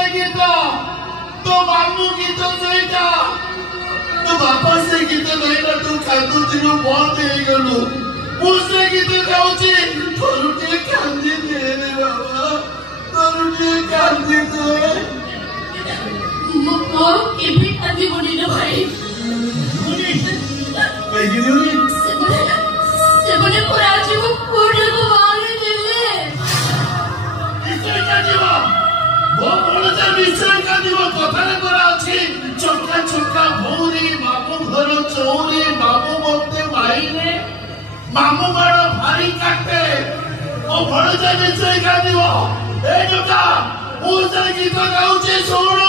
से गीत तो मामू गीत सहीटा तो बापा से गीत नहीं तू खादु दिन बंद हो गलु मुझे गीत गाउची तोरुटे कांदी दे रे बाबा तोरुटे कांदी दे मोर केबे कांदी बनी न भाई बेगिनी सेबने पूरा जीव पूरे को मारने देले निश्चय का जीव वो बोले जे निश्चय का जीव कथारे करा अछि छोटा छोटा भौरी बाबू घर चौरी बाबू मते माईने मामू बड़ भारी काटे ओ बोले जे निश्चय का जीव ए जोका वो जे गीत गाउचे सुनो